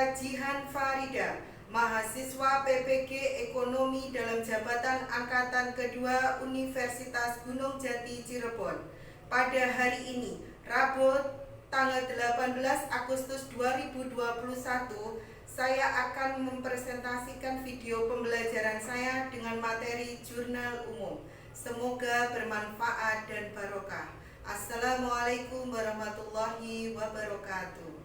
saya Jihan Farida, mahasiswa PPG Ekonomi dalam jabatan Angkatan Kedua Universitas Gunung Jati Cirebon. Pada hari ini, Rabu tanggal 18 Agustus 2021, saya akan mempresentasikan video pembelajaran saya dengan materi jurnal umum. Semoga bermanfaat dan barokah. Assalamualaikum warahmatullahi wabarakatuh.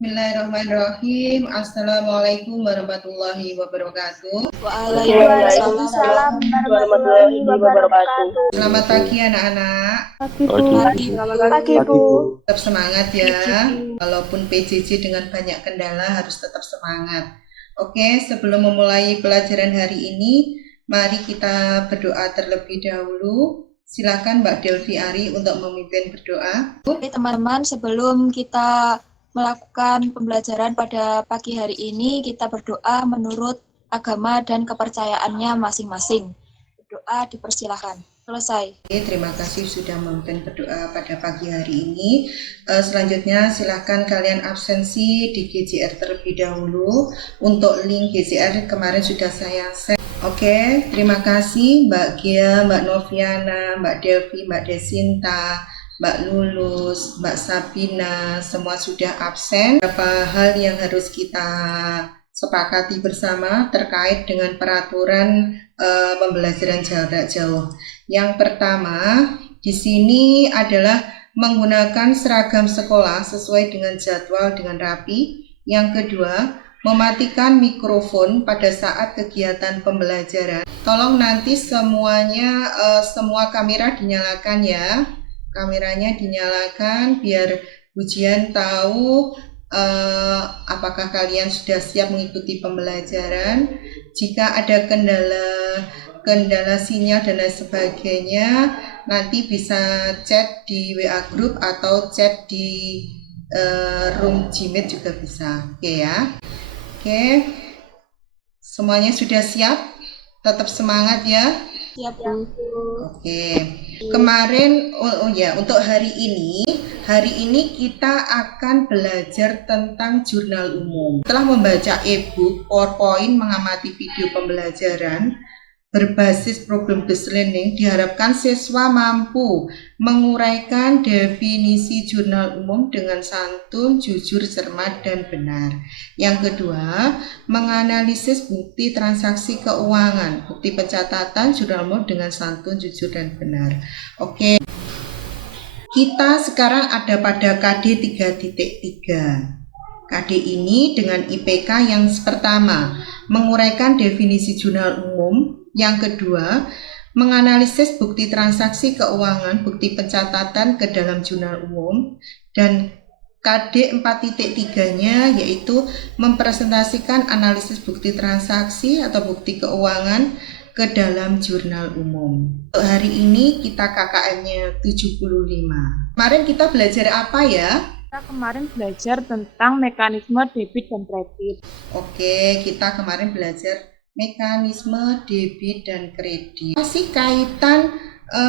Bismillahirrahmanirrahim. Assalamualaikum warahmatullahi wabarakatuh. Waalaikumsalam warahmatullahi wabarakatuh. Selamat pagi anak-anak. Pagi Bu. Tetap semangat ya. Walaupun PJJ dengan banyak kendala harus tetap semangat. Oke, sebelum memulai pelajaran hari ini, mari kita berdoa terlebih dahulu. Silakan Mbak Delvi Ari untuk memimpin berdoa. Oke teman-teman, sebelum kita melakukan pembelajaran pada pagi hari ini, kita berdoa menurut agama dan kepercayaannya masing-masing. Berdoa dipersilahkan. Selesai. Oke, terima kasih sudah memimpin berdoa pada pagi hari ini. Selanjutnya silahkan kalian absensi di GJR terlebih dahulu. Untuk link GJR kemarin sudah saya share. Oke, terima kasih Mbak Gia, Mbak Noviana, Mbak Delvi, Mbak Desinta, Mbak Lulus, Mbak Sabina, semua sudah absen. Beberapa hal yang harus kita sepakati bersama terkait dengan peraturan pembelajaran jarak jauh. Yang pertama, di sini adalah menggunakan seragam sekolah sesuai dengan jadwal dengan rapi. Yang kedua, mematikan mikrofon pada saat kegiatan pembelajaran. Tolong nanti semuanya semua kamera dinyalakan ya. Kameranya dinyalakan biar ujian tahu apakah kalian sudah siap mengikuti pembelajaran. Jika ada kendala sinyal dan lain sebagainya, nanti bisa chat di WA group atau chat di room Gmeet juga bisa. Oke ya. Oke. Semuanya sudah siap? Tetap semangat ya. Siap Bu. Oke. Kemarin untuk hari ini kita akan belajar tentang jurnal umum. Setelah membaca e-book, PowerPoint, mengamati video pembelajaran berbasis problem-based learning, diharapkan siswa mampu menguraikan definisi jurnal umum dengan santun, jujur, cermat, dan benar. Yang kedua, menganalisis bukti transaksi keuangan, bukti pencatatan jurnal umum dengan santun, jujur, dan benar. Oke, kita sekarang ada pada KD 3.3. KD ini dengan IPK yang pertama, menguraikan definisi jurnal umum. Yang kedua, menganalisis bukti transaksi keuangan, bukti pencatatan ke dalam jurnal umum. Dan KD 4.3-nya yaitu mempresentasikan analisis bukti transaksi atau bukti keuangan ke dalam jurnal umum. Untuk hari ini kita KKM-nya 75. Kemarin kita belajar apa ya? Kita kemarin belajar tentang mekanisme debit dan kredit. Oke, kita kemarin belajar mekanisme debit dan kredit. Apa sih kaitan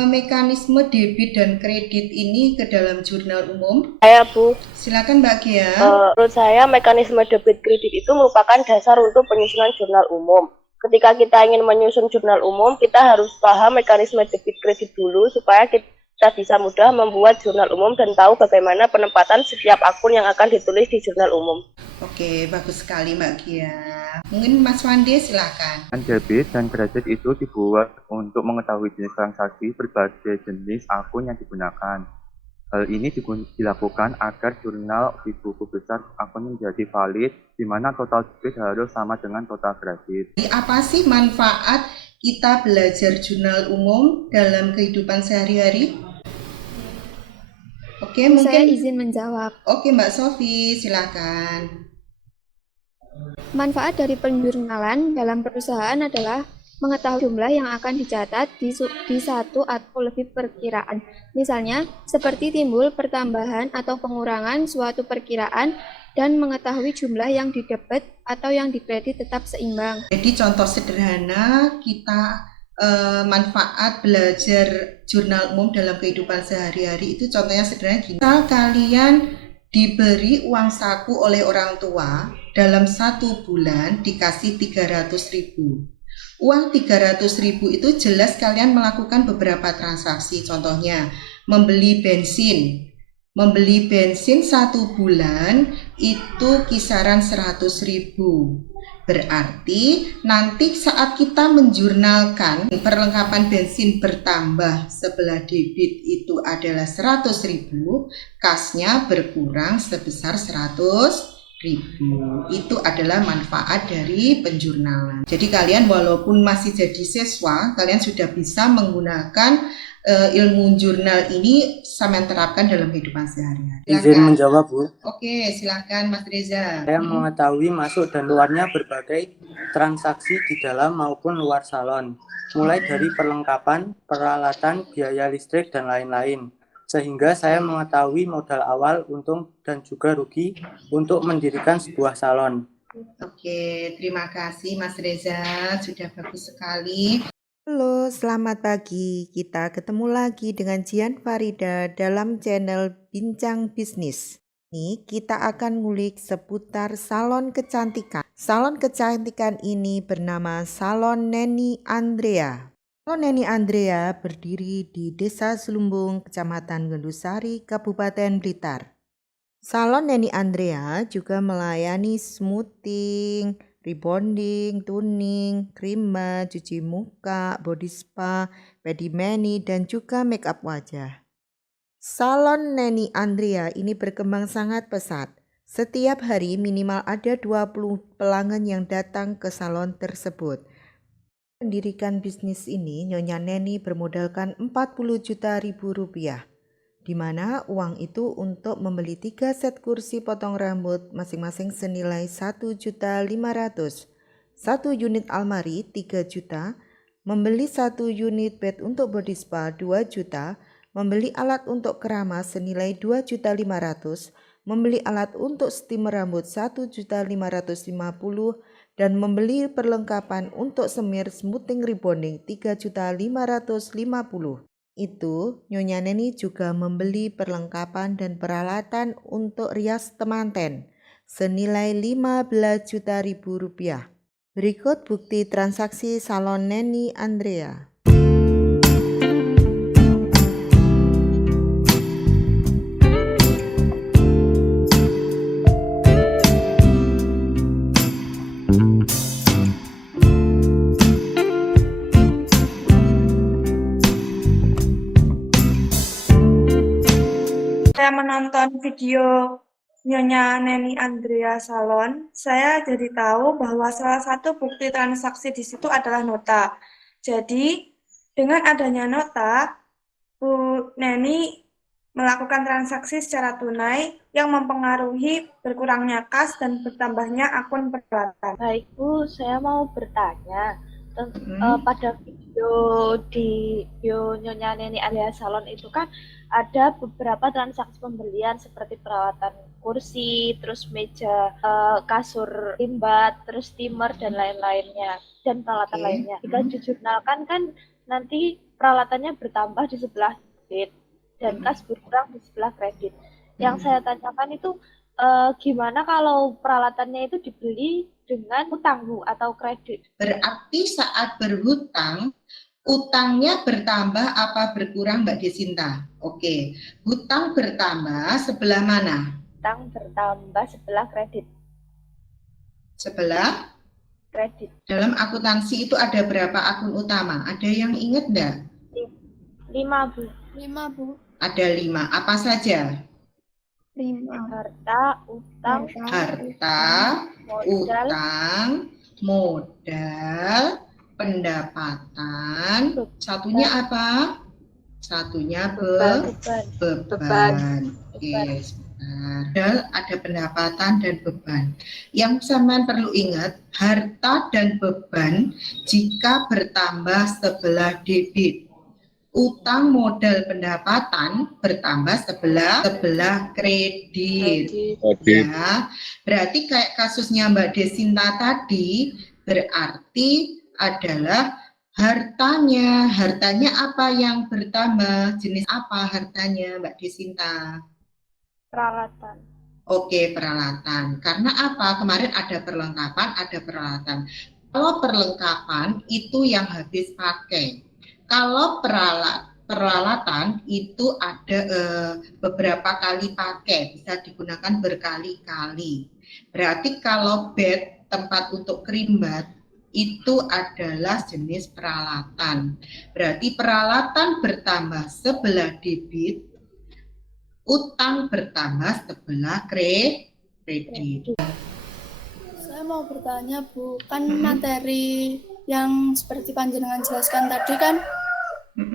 mekanisme debit dan kredit ini ke dalam jurnal umum? Saya Bu. Silakan Mbak Gia. Menurut saya mekanisme debit kredit itu merupakan dasar untuk penyusunan jurnal umum. Ketika kita ingin menyusun jurnal umum, kita harus paham mekanisme debit kredit dulu supaya kita bisa mudah membuat jurnal umum dan tahu bagaimana penempatan setiap akun yang akan ditulis di jurnal umum. Oke, bagus sekali Mbak Gia. Mungkin Mas Wandi silakan. Debit dan kredit itu dibuat untuk mengetahui jenis transaksi berbagai jenis akun yang digunakan. Hal ini dilakukan agar jurnal di buku besar akun menjadi valid, di mana total debit harus sama dengan total kredit. Apa sih manfaat kita belajar jurnal umum dalam kehidupan sehari-hari? Oke, mungkin saya izin menjawab. Oke, Mbak Sofi, silakan. Manfaat dari penjurnalan dalam perusahaan adalah mengetahui jumlah yang akan dicatat di satu atau lebih perkiraan. Misalnya, seperti timbul pertambahan atau pengurangan suatu perkiraan dan mengetahui jumlah yang didebet atau yang dikredit tetap seimbang. Jadi contoh sederhana kita manfaat belajar jurnal umum dalam kehidupan sehari-hari itu contohnya sederhana gini. Misal kalian diberi uang saku oleh orang tua dalam 1 bulan dikasih 300.000. Uang 300.000 itu jelas kalian melakukan beberapa transaksi. Contohnya membeli bensin. Membeli bensin 1 bulan itu kisaran 100.000. Berarti nanti saat kita menjurnalkan perlengkapan bensin bertambah sebelah debit itu adalah 100.000, kasnya berkurang sebesar 100.000. Itu adalah manfaat dari penjurnalan. Jadi kalian walaupun masih jadi siswa, kalian sudah bisa menggunakan ilmu jurnal ini sama terapkan dalam kehidupan sehari-hari. Izin menjawab, Bu. Oke, silakan Mas Reza. Saya mengetahui masuk dan luarnya berbagai transaksi di dalam maupun luar salon, mulai dari perlengkapan, peralatan, biaya listrik, dan lain-lain. Sehingga saya mengetahui modal awal, untung, dan juga rugi untuk mendirikan sebuah salon. Oke, terima kasih Mas Reza, sudah bagus sekali. Halo, selamat pagi. Kita ketemu lagi dengan Jian Farida dalam channel Bincang Bisnis. Ini kita akan ngulik seputar salon kecantikan. Salon kecantikan ini bernama Salon Neni Andrea. Salon Neni Andrea berdiri di Desa Selumbung, Kecamatan Gendusari, Kabupaten Blitar. Salon Neni Andrea juga melayani smoothing, rebonding, tuning, krima, cuci muka, body spa, pedimani, dan juga make up wajah. Salon Neni Andrea ini berkembang sangat pesat. Setiap hari minimal ada 20 pelanggan yang datang ke salon tersebut. Mendirikan bisnis ini, Nyonya Neni bermodalkan 40 juta rupiah. Di mana uang itu untuk membeli 3 set kursi potong rambut masing-masing senilai 1.500.000, 1 unit almari 3 juta, membeli 1 unit bed untuk body spa 2 juta, membeli alat untuk keramas senilai 2.500.000, membeli alat untuk steamer rambut 1.550.000, dan membeli perlengkapan untuk semir smoothing rebonding 3.550.000. Itu, Nyonya Neni juga membeli perlengkapan dan peralatan untuk rias temanten senilai 15 juta rupiah. Berikut bukti transaksi Salon Neni Andrea. Saya menonton video Nyonya Neni Andrea Salon, saya jadi tahu bahwa salah satu bukti transaksi di situ adalah nota. Jadi, dengan adanya nota, Bu Neni melakukan transaksi secara tunai yang mempengaruhi berkurangnya kas dan bertambahnya akun peralatan. Baik Bu, saya mau bertanya. Pada video di bio Nyonya Neni Andrea Salon itu kan ada beberapa transaksi pembelian seperti peralatan kursi, terus meja, kasur imbat, terus steamer dan lain-lainnya, dan peralatan lainnya. Jika dijurnalkan kan nanti peralatannya bertambah di sebelah debit dan kas berkurang di sebelah kredit. Yang saya tanyakan itu gimana kalau peralatannya itu dibeli dengan utang Bu atau kredit? Berarti saat berhutang, utangnya bertambah apa berkurang Mbak Desinta? Oke, hutang bertambah sebelah mana? Utang bertambah sebelah kredit. Sebelah? Kredit. Dalam akuntansi itu ada berapa akun utama? Ada yang ingat enggak? 5 Bu. 5 Bu. Ada 5. Apa saja? 5. Harta, utang, Utang, modal, pendapatan. Satunya apa? Satunya beban. Oke, sebentar. Ada pendapatan dan beban. Yang sampean perlu ingat, harta dan beban jika bertambah sebelah debit. Utang modal pendapatan bertambah sebelah kredit. Ya, berarti kayak kasusnya Mbak Desinta tadi, berarti adalah hartanya apa yang bertambah, jenis apa hartanya Mbak Desinta? Peralatan. Oke, peralatan. Karena apa? Kemarin ada perlengkapan, ada peralatan. Kalau perlengkapan itu yang habis pakai. Kalau peralatan itu ada beberapa kali pakai, bisa digunakan berkali-kali. Berarti kalau bed, tempat untuk kerimbat, itu adalah jenis peralatan. Berarti peralatan bertambah sebelah debit, utang bertambah sebelah kredit. Saya mau bertanya, Bu, kan materi yang seperti panjenengan jelaskan tadi kan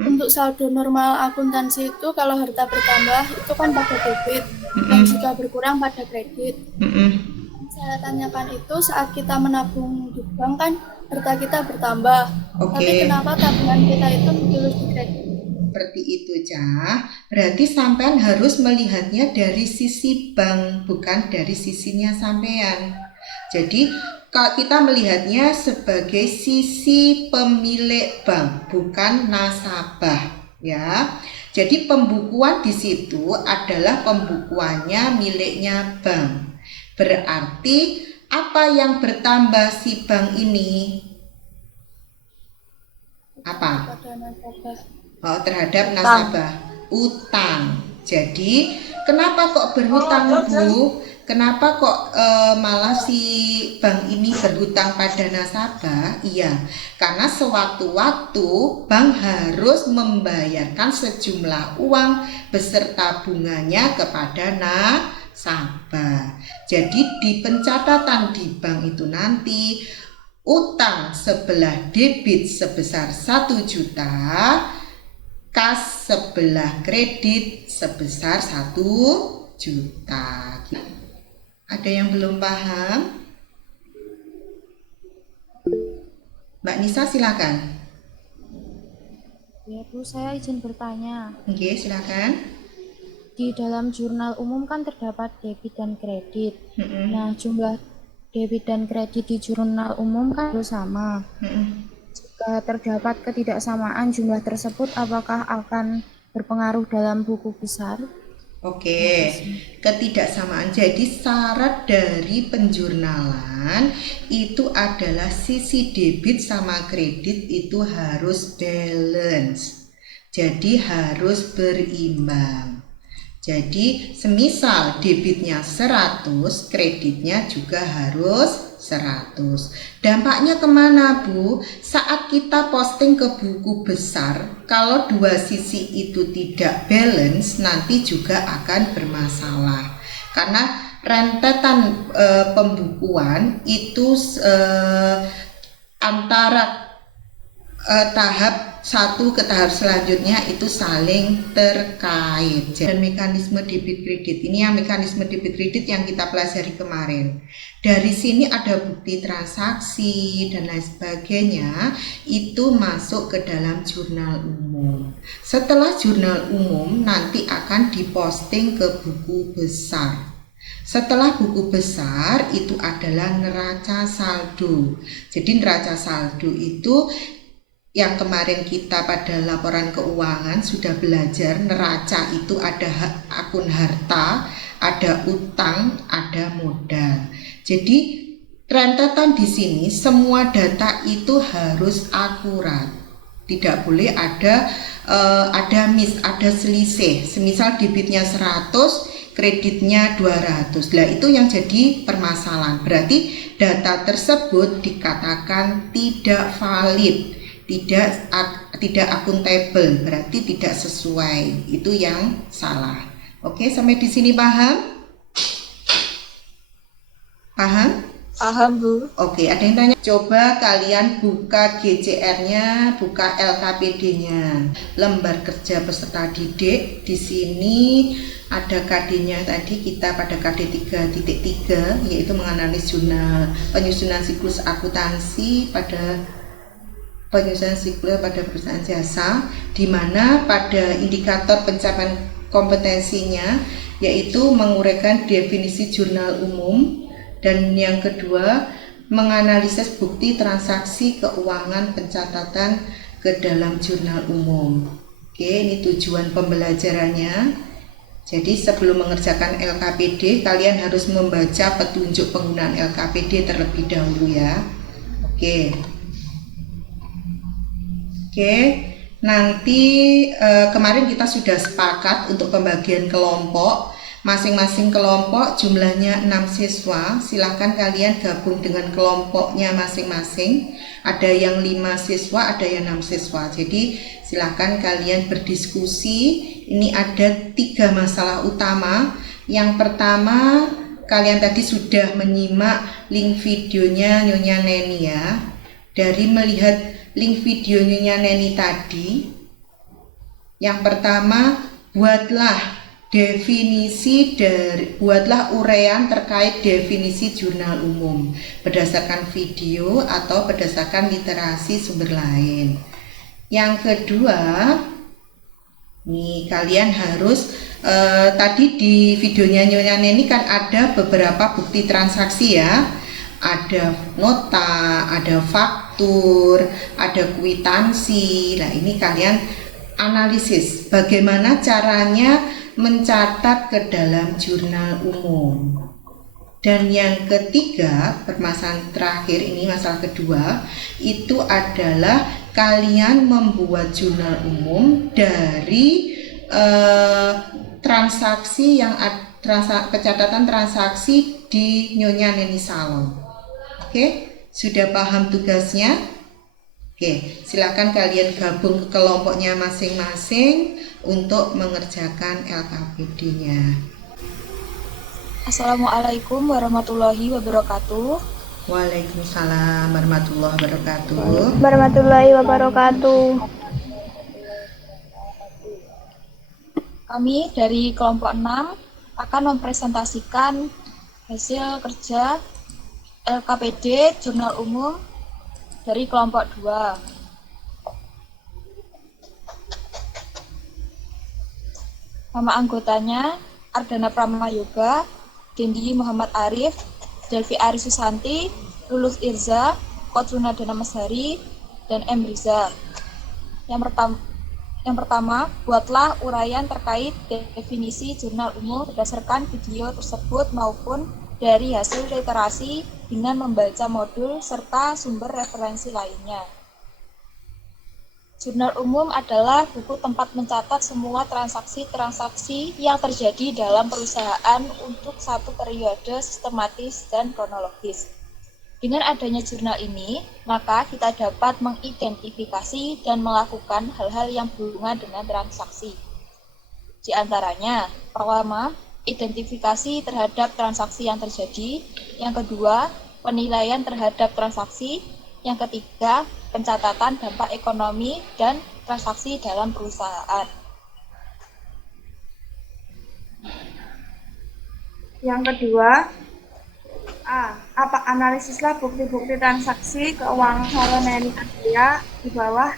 untuk saldo normal akuntansi itu kalau harta bertambah itu kan pada debit dan jika berkurang pada kredit. Saya tanyakan itu saat kita menabung di bank kan harta kita bertambah, tapi kenapa tabungan kita itu ditulis di kredit? Seperti itu, Cah. Berarti sampean harus melihatnya dari sisi bank, bukan dari sisinya sampean. Jadi kalau kita melihatnya sebagai sisi pemilik bank, bukan nasabah, ya. Jadi pembukuan di situ adalah pembukuannya miliknya bank. Berarti apa yang bertambah si bank ini? Apa? Oh, terhadap nasabah, utang. Jadi kenapa kok berhutang, Bu? Kenapa kok malah si bank ini berhutang pada nasabah? Iya, karena sewaktu-waktu bank harus membayarkan sejumlah uang beserta bunganya kepada nasabah. Jadi di pencatatan di bank itu nanti utang sebelah debit sebesar 1 juta, kas sebelah kredit sebesar 1 juta. Ada yang belum paham? Mbak Nisa silakan. Ya Bu, saya izin bertanya. Oke, silakan. Di dalam jurnal umum kan terdapat debit dan kredit. Nah, jumlah debit dan kredit di jurnal umum kan harus sama. Jika terdapat ketidaksamaan jumlah tersebut, apakah akan berpengaruh dalam buku besar? Oke, ketidaksamaan. Jadi syarat dari penjurnalan itu adalah sisi debit sama kredit itu harus balance. Jadi harus berimbang. Jadi semisal debitnya 100, kreditnya juga harus 100. Dampaknya kemana, Bu? Saat kita posting ke buku besar, kalau dua sisi itu tidak balance, nanti juga akan bermasalah. Karena rentetan pembukuan itu antara tahap satu ke tahap selanjutnya itu saling terkait. Dan mekanisme debit kredit ini yang mekanisme debit kredit yang kita pelajari kemarin. Dari sini ada bukti transaksi dan lain sebagainya, itu masuk ke dalam jurnal umum. Setelah jurnal umum nanti akan diposting ke buku besar. Setelah buku besar itu adalah neraca saldo. Jadi neraca saldo itu yang kemarin kita pada laporan keuangan sudah belajar, neraca itu ada akun harta, ada utang, ada modal. Jadi rentetan di sini semua data itu harus akurat. Tidak boleh ada miss, ada selisih. Semisal debitnya 100, kreditnya 200. Lah itu yang jadi permasalahan. Berarti data tersebut dikatakan tidak valid. Tidak akuntabel, berarti tidak sesuai. Itu yang salah. Oke, sampai di sini paham? Paham? Paham, Bu. Oke, ada yang tanya. Coba kalian buka GCR-nya, buka LKPD-nya. Lembar kerja peserta didik. Di sini ada KD-nya tadi, kita pada KD 3.3 yaitu menganalisis jurnal penyusunan siklus akuntansi pada perusahaan jasa, di mana pada indikator pencapaian kompetensinya yaitu menguraikan definisi jurnal umum, dan yang kedua menganalisis bukti transaksi keuangan pencatatan ke dalam jurnal umum. Oke, ini tujuan pembelajarannya. Jadi sebelum mengerjakan LKPD, kalian harus membaca petunjuk penggunaan LKPD terlebih dahulu ya. Oke, nanti kemarin kita sudah sepakat untuk pembagian kelompok. Masing-masing kelompok jumlahnya 6 siswa. Silahkan kalian gabung dengan kelompoknya masing-masing. Ada yang 5 siswa, ada yang 6 siswa. Jadi silahkan kalian berdiskusi. Ini ada 3 masalah utama. Yang pertama, kalian tadi sudah menyimak link videonya Nyonya Neni ya. Dari melihat link video Nyonya Neni tadi, yang pertama, buatlah uraian terkait definisi jurnal umum berdasarkan video atau berdasarkan literasi sumber lain. Yang kedua, nih kalian harus tadi di videonya Nyonya Neni kan ada beberapa bukti transaksi ya. Ada nota, ada faktur, ada kwitansi. Nah, ini kalian analisis bagaimana caranya mencatat ke dalam jurnal umum. Dan yang ketiga, permasalahan terakhir ini, masalah kedua, itu adalah kalian membuat jurnal umum dari transaksi yang pencatatan transaksi di Nyonya Neni Salon. Oke, sudah paham tugasnya? Oke, silakan kalian gabung ke kelompoknya masing-masing untuk mengerjakan LKPD-nya. Assalamualaikum warahmatullahi wabarakatuh. Waalaikumsalam warahmatullahi wabarakatuh. Warahmatullahi wabarakatuh. Kami dari kelompok 6 akan mempresentasikan hasil kerja LKPD Jurnal Umum dari kelompok 2. Nama anggotanya Ardana Pramayoga, Dendi Muhammad Arif, Delvi Ari Susanti, Lulus Irza, Kotruna Dana Mesari, dan M. Riza. Yang pertama, buatlah uraian terkait definisi jurnal umum berdasarkan video tersebut maupun dari hasil literasi dengan membaca modul serta sumber referensi lainnya. Jurnal umum adalah buku tempat mencatat semua transaksi-transaksi yang terjadi dalam perusahaan untuk satu periode sistematis dan kronologis. Dengan adanya jurnal ini, maka kita dapat mengidentifikasi dan melakukan hal-hal yang berhubungan dengan transaksi. Di antaranya, pertama, identifikasi terhadap transaksi yang terjadi. Yang kedua, penilaian terhadap transaksi. Yang ketiga, pencatatan dampak ekonomi dan transaksi dalam perusahaan. Yang kedua, analisislah bukti-bukti transaksi keuangan Neni Andrea di bawah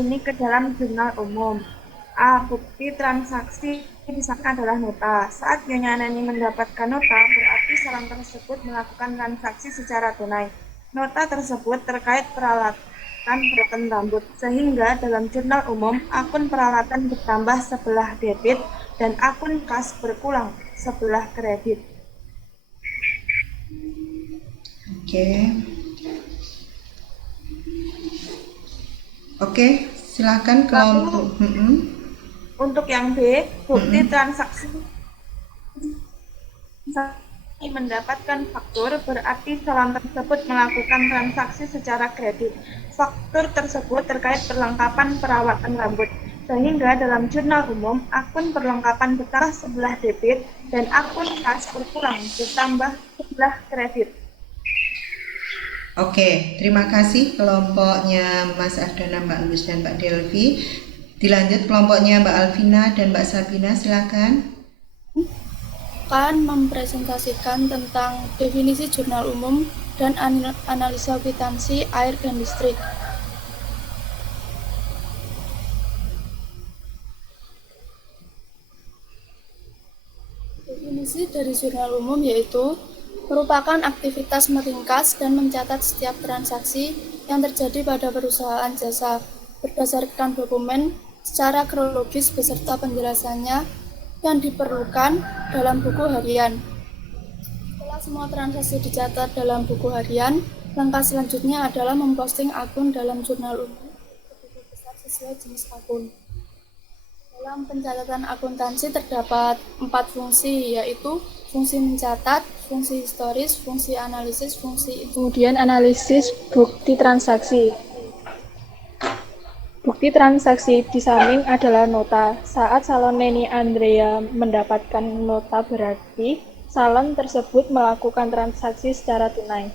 ini ke dalam jurnal umum. Bukti transaksi misalkan adalah nota. Saat Nyonya Neni mendapatkan nota, berarti salon tersebut melakukan transaksi secara tunai. Nota tersebut terkait peralatan rambut, sehingga dalam jurnal umum, akun peralatan bertambah sebelah debit dan akun kas berkurang sebelah kredit. Oke, silakan kelompok. Untuk yang B, bukti transaksi mendapatkan faktur, berarti salon tersebut melakukan transaksi secara kredit. Faktur tersebut terkait perlengkapan perawatan rambut, sehingga dalam jurnal umum, akun perlengkapan bertambah sebelah debit dan akun kas berkurang bertambah sebelah kredit. Oke, terima kasih kelompoknya Mas Ardana, Mbak Luz, dan Mbak Delvi. Dilanjut kelompoknya Mbak Alvina dan Mbak Sabina, silakan. Akan mempresentasikan tentang definisi jurnal umum dan analisa kwitansi air dan listrik. Definisi dari jurnal umum yaitu merupakan aktivitas meringkas dan mencatat setiap transaksi yang terjadi pada perusahaan jasa berdasarkan dokumen secara kronologis beserta penjelasannya yang diperlukan dalam buku harian. Setelah semua transaksi dicatat dalam buku harian, langkah selanjutnya adalah memposting akun dalam jurnal umum ke buku besar sesuai jenis akun. Dalam pencatatan akuntansi terdapat 4 fungsi, yaitu fungsi mencatat, fungsi historis, fungsi analisis, kemudian analisis bukti transaksi. Bukti transaksi di samping adalah nota. Saat salon Neni Andrea mendapatkan nota berarti salon tersebut melakukan transaksi secara tunai.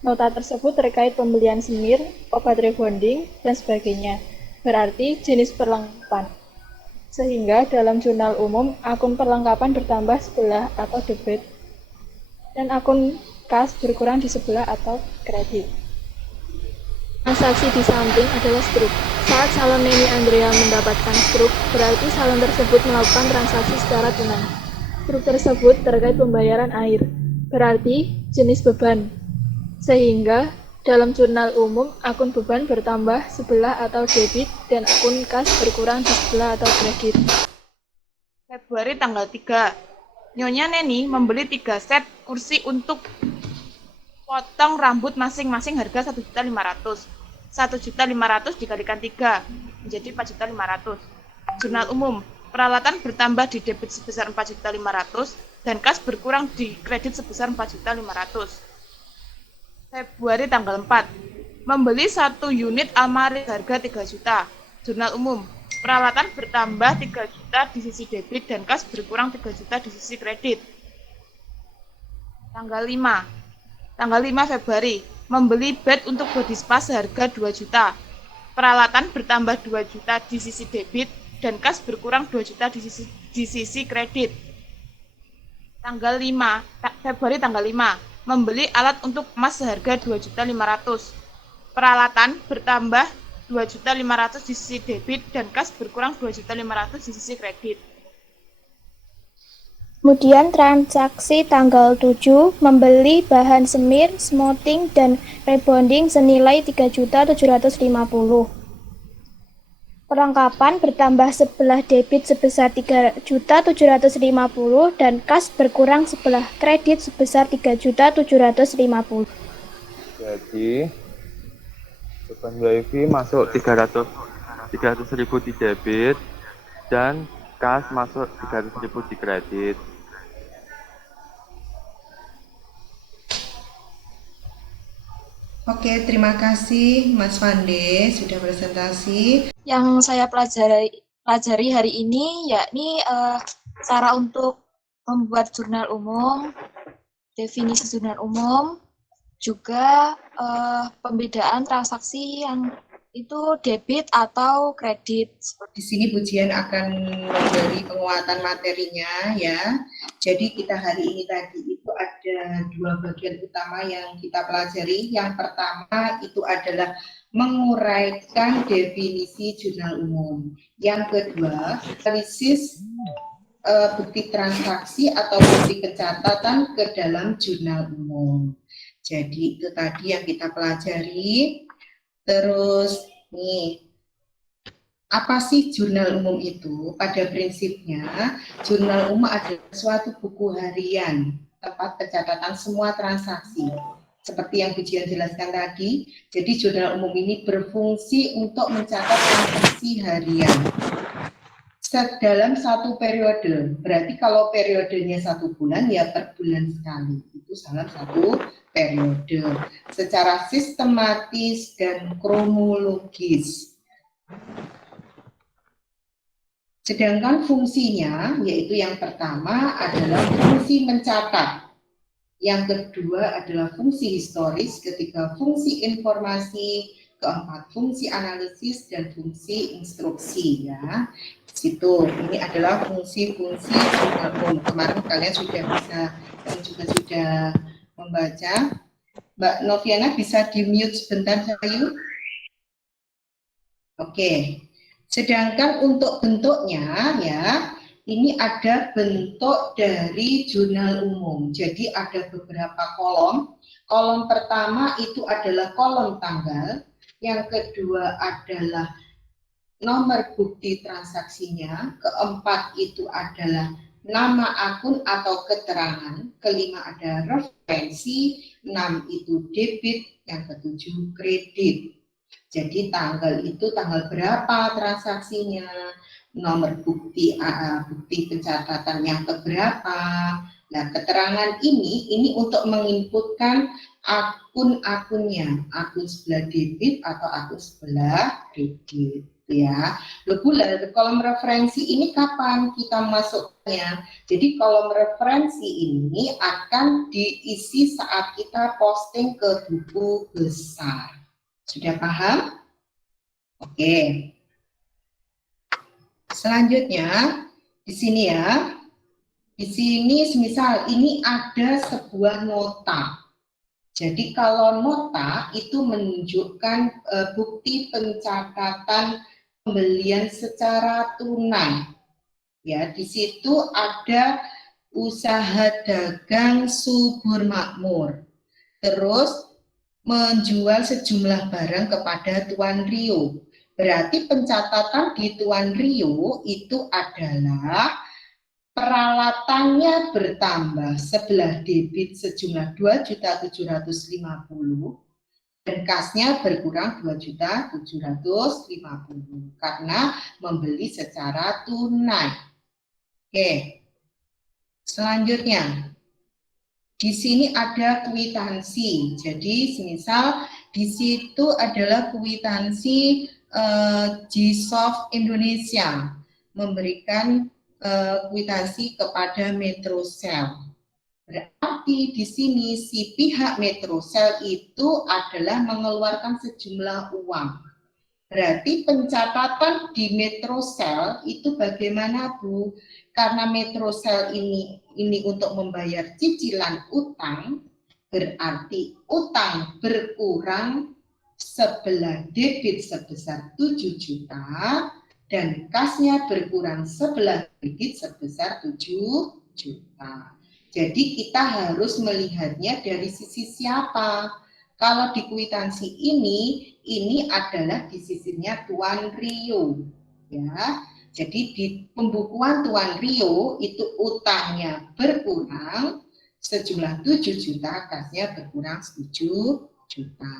Nota tersebut terkait pembelian semir, obat rebonding, dan sebagainya. Berarti jenis perlengkapan. Sehingga dalam jurnal umum, akun perlengkapan bertambah sebelah atau debit, dan akun kas berkurang di sebelah atau kredit. Transaksi di samping adalah struk. Saat salon Neni Andrea mendapatkan struk, berarti salon tersebut melakukan transaksi secara tunai. Struk tersebut terkait pembayaran air, berarti jenis beban. Sehingga dalam jurnal umum, akun beban bertambah sebelah atau debit dan akun kas berkurang di sebelah atau kredit. Februari tanggal 3. Nyonya Neni membeli 3 set kursi untuk potong rambut masing-masing harga 1.500.000. 1.500.000 dikalikan 3 menjadi 4.500.000. Jurnal umum, peralatan bertambah di debit sebesar 4.500.000 dan kas berkurang di kredit sebesar 4.500.000. Februari tanggal 4. Membeli 1 unit almari harga 3 juta. Jurnal umum, peralatan bertambah 3 juta di sisi debit dan kas berkurang 3 juta di sisi kredit. Tanggal 5 Februari, membeli bed untuk body spa seharga 2 juta. Peralatan bertambah 2 juta di sisi debit dan kas berkurang 2 juta di sisi kredit. Februari tanggal 5. Membeli alat untuk emas seharga 2.500.000. Peralatan bertambah 2.500.000 di sisi debit dan kas berkurang 2.500.000 di sisi kredit. Kemudian transaksi tanggal 7 membeli bahan semir, smoothing, dan rebonding senilai 3.750.000. Perlengkapan bertambah sebelah debit sebesar 3.750.000 dan kas berkurang sebelah kredit sebesar 3.750.000. Jadi beban WiFi masuk 300.000 di debit dan kas masuk 300.000 di kredit. Oke, terima kasih Mas Fande sudah presentasi. Yang saya pelajari hari ini yakni cara untuk membuat jurnal umum, definisi jurnal umum, juga pembedaan transaksi yang itu debit atau kredit. Di sini Pujian akan memberi penguatan materinya ya. Jadi kita hari ini tadi itu ada 2 bagian utama yang kita pelajari. Yang pertama itu adalah menguraikan definisi jurnal umum. Yang kedua, analisis bukti transaksi atau bukti pencatatan ke dalam jurnal umum. Jadi itu tadi yang kita pelajari. Terus nih, apa sih jurnal umum itu? Pada prinsipnya, jurnal umum adalah suatu buku harian, tempat pencatatan semua transaksi. Seperti yang Pujian jelaskan tadi, jadi jurnal umum ini berfungsi untuk mencatat transaksi harian dalam 1 periode. Berarti kalau periodenya 1 bulan, ya per bulan sekali. Itu dalam 1 periode. Secara sistematis dan kronologis. Sedangkan fungsinya, yaitu yang pertama adalah fungsi mencatat. Yang kedua adalah fungsi historis, ketiga fungsi informasi, keempat fungsi analisis, dan fungsi instruksi ya. Situ ini adalah fungsi-fungsi jurnal umum. Kemarin kalian sudah bisa, kalian juga sudah membaca. Mbak Noviana bisa di-mute sebentar sayang. Oke. Sedangkan untuk bentuknya ya, ini ada bentuk dari jurnal umum. Jadi ada beberapa kolom. Kolom pertama itu adalah kolom tanggal. Yang kedua adalah nomor bukti transaksinya. Keempat itu adalah nama akun atau keterangan. Kelima ada referensi. 6 itu debit. Yang ketujuh kredit. Jadi tanggal itu tanggal berapa transaksinya, nomor bukti bukti pencatatan yang keberapa. Nah, keterangan ini untuk menginputkan akun-akunnya, akun sebelah debit atau akun sebelah kredit ya. Lalu kolom referensi ini kapan kita masuknya? Jadi kolom referensi ini akan diisi saat kita posting ke buku besar. Sudah paham? Oke. Selanjutnya di sini ya. Di sini semisal ini ada sebuah nota. Jadi kalau nota itu menunjukkan bukti pencatatan pembelian secara tunai. Ya, di situ ada usaha dagang subur makmur. Terus menjual sejumlah barang kepada Tuan Rio. Berarti pencatatan di Tuan Rio itu adalah peralatannya bertambah sebelah debit sejumlah 2.750.000 dan kasnya berkurang 2.750.000 karena membeli secara tunai. Oke. Selanjutnya di sini ada kwitansi. Jadi, semisal di situ adalah kwitansi Gsoft Indonesia memberikan kwitansi kepada Metrosel. Berarti di sini si pihak Metrosel itu adalah mengeluarkan sejumlah uang. Berarti pencatatan di Metrosel itu bagaimana, Bu? Karena Metrosel ini untuk membayar cicilan utang, berarti utang berkurang sebelah debit sebesar 7 juta dan kasnya berkurang sebelah kredit sebesar 7 juta. Jadi kita harus melihatnya dari sisi siapa. Kalau di kwitansi ini adalah di sisinya Tuan Rio, ya. Jadi di pembukuan Tuan Rio itu utangnya berkurang sejumlah 7 juta, kasnya berkurang 7 juta.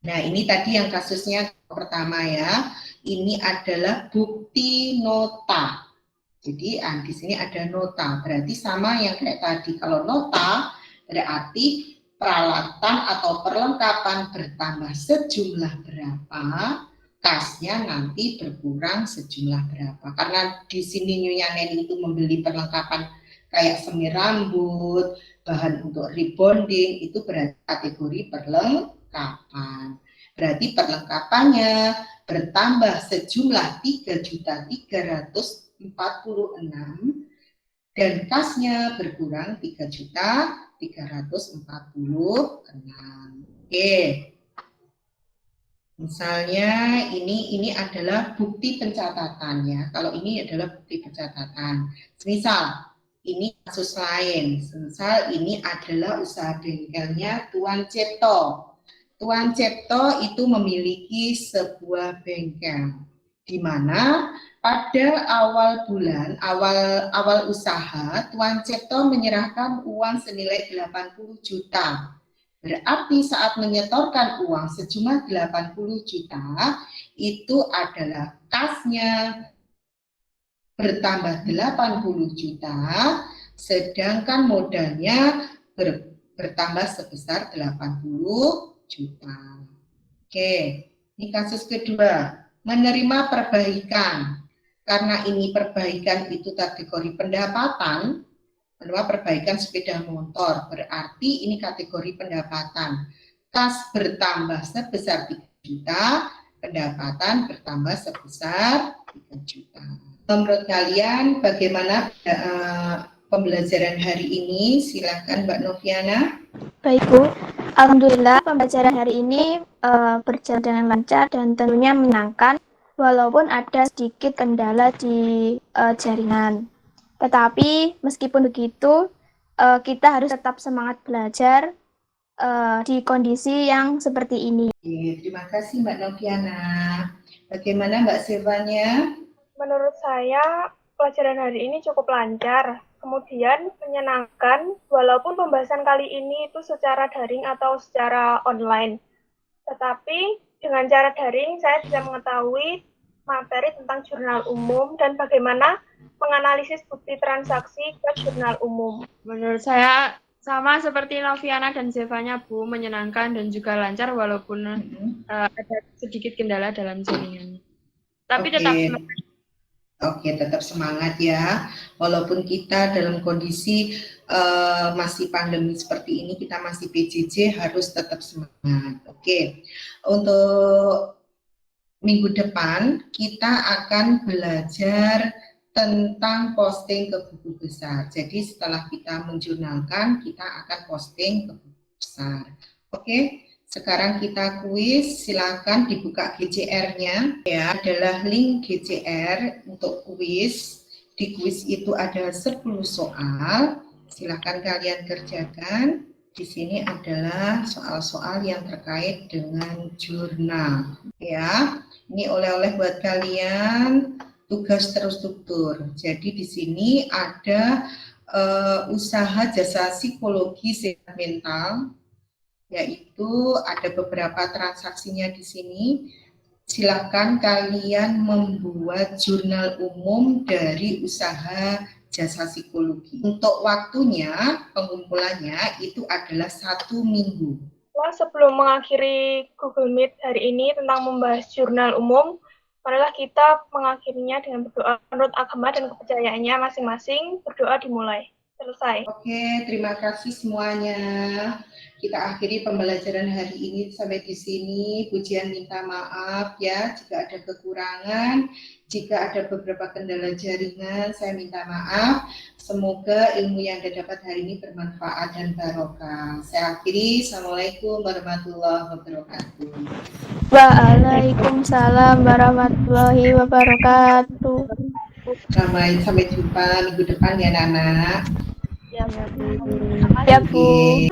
Nah, ini tadi yang kasusnya pertama ya. Ini adalah bukti nota. Jadi di sini ada nota. Berarti sama yang kayak tadi. Kalau nota berarti peralatan atau perlengkapan bertambah sejumlah berapa, kasnya nanti berkurang sejumlah berapa. Karena di sini Nyonya Neni itu membeli perlengkapan kayak semir rambut, bahan untuk rebonding, itu berarti kategori perlengkapan. Berarti perlengkapannya bertambah sejumlah 3.346 dan kasnya berkurang 3.346. Oke. Misalnya ini adalah bukti pencatatannya. Kalau ini adalah bukti pencatatan. Misal ini kasus lain. Misal ini adalah usaha bengkelnya Tuan Cipto. Tuan Cipto itu memiliki sebuah bengkel di mana pada awal bulan, awal usaha, Tuan Cipto menyerahkan uang senilai 80 juta. Berarti saat menyetorkan uang sejumlah 80 juta, itu adalah kasnya bertambah 80 juta, sedangkan modalnya bertambah sebesar 80 juta. Oke, ini kasus kedua, menerima perbaikan. Karena ini perbaikan itu kategori pendapatan, Manual perbaikan sepeda motor, berarti ini kategori pendapatan. Kas bertambah sebesar 3 juta, pendapatan bertambah sebesar 3 juta. Menurut kalian bagaimana pembelajaran hari ini? Silakan Mbak Noviana. Baik Bu, Alhamdulillah pembelajaran hari ini berjalan dengan lancar dan tentunya menyenangkan walaupun ada sedikit kendala di jaringan. Tetapi meskipun begitu, kita harus tetap semangat belajar di kondisi yang seperti ini. Terima kasih Mbak Noviana. Bagaimana Mbak Silvania? Menurut saya, pelajaran hari ini cukup lancar, kemudian menyenangkan, walaupun pembahasan kali ini itu secara daring atau secara online. Tetapi dengan cara daring, saya bisa mengetahui materi tentang jurnal umum dan bagaimana menganalisis bukti transaksi ke jurnal umum. Menurut saya, sama seperti Noviana dan Zevanya, Bu, menyenangkan dan juga lancar walaupun ada sedikit kendala dalam jaringannya. Tapi tetap semangat. Oke, tetap semangat ya. Walaupun kita dalam kondisi masih pandemi seperti ini, kita masih PJJ, harus tetap semangat. Oke, untuk minggu depan kita akan belajar tentang posting ke buku besar. Jadi setelah kita menjurnalkan, kita akan posting ke buku besar. Oke. Sekarang kita kuis, silakan dibuka GCR-nya. Ya, adalah link GCR untuk kuis. Di kuis itu ada 10 soal. Silakan kalian kerjakan. Di sini adalah soal-soal yang terkait dengan jurnal. Ya, ini oleh-oleh buat kalian, tugas terstruktur. Jadi di sini ada usaha jasa psikologi sehat mental, yaitu ada beberapa transaksinya di sini. Silakan kalian membuat jurnal umum dari usaha jasa psikologi. Untuk waktunya, pengumpulannya itu adalah 1 minggu. Wah, sebelum mengakhiri Google Meet hari ini tentang membahas jurnal umum, marilah kita mengakhirinya dengan berdoa menurut agama dan kepercayaannya masing-masing. Berdoa dimulai. Selesai. Oke, terima kasih semuanya. Kita akhiri pembelajaran hari ini sampai di sini. Pujian minta maaf ya jika ada kekurangan, jika ada beberapa kendala jaringan, saya minta maaf. Semoga ilmu yang Anda dapat hari ini bermanfaat dan barokah. Saya akhiri. Assalamualaikum warahmatullahi wabarakatuh. Waalaikumsalam warahmatullahi wabarakatuh. Sampai jumpa minggu depan ya, Nana. Ya, Bu.